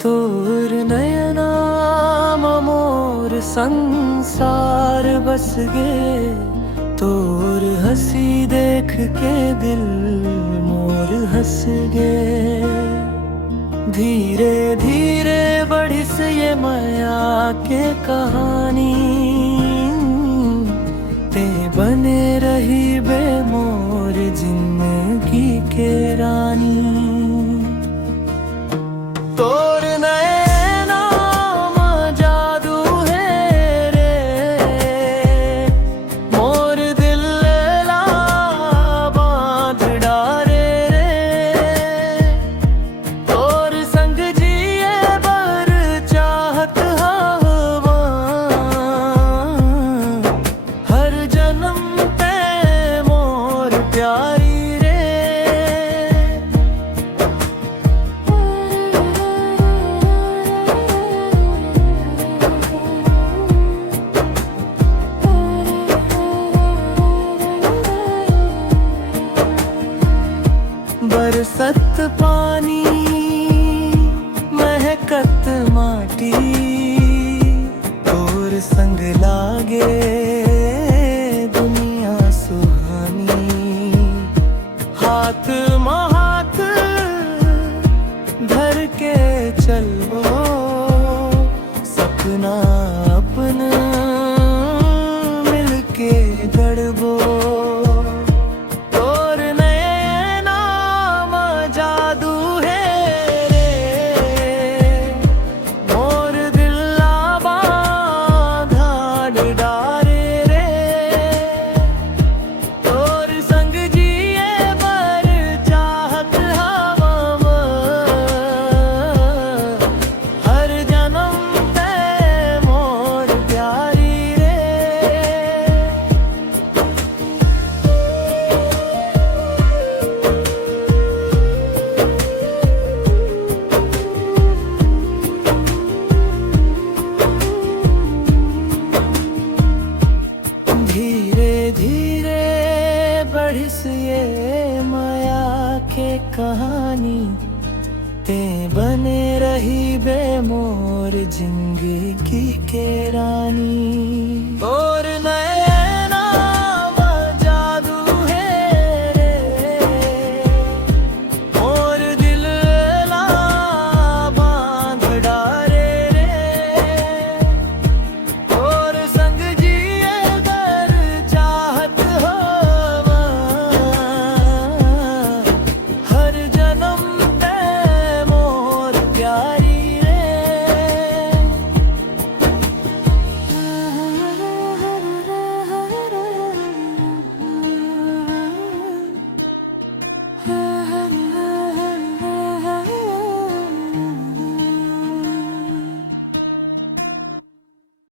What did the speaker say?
तोर नयनाम मोर संसार बस गे। तोर हंसी देख के दिल मोर हंस गे। धीरे धीरे बढ़िस ये माया के कहानी। ते बने रही बे मोर जिंदगी के रानी। तोर नैनाम जादू है रे, मोर दिल ला बांध डारे रे। तोर संग जिए बर चाहत हवा, हर जन्म पे मोर प्यारी रे। बरसत पानी महकत माटी। तोर संग लागे दुनिया सुहानी। हाथ हाथ धर के चलो, सपना अपना मिलके गढ़बो। तोर नैनाम जादू है रे, मोर दिल ला बांधा डारे रे। तोर संग जिए बर चाहत हवा, हर जन्म पे मोर प्यारी रे। धीरे धीरे बढ़िस ये माया के कहानी। ते बने रही बे मोर जिंदगी के रानी।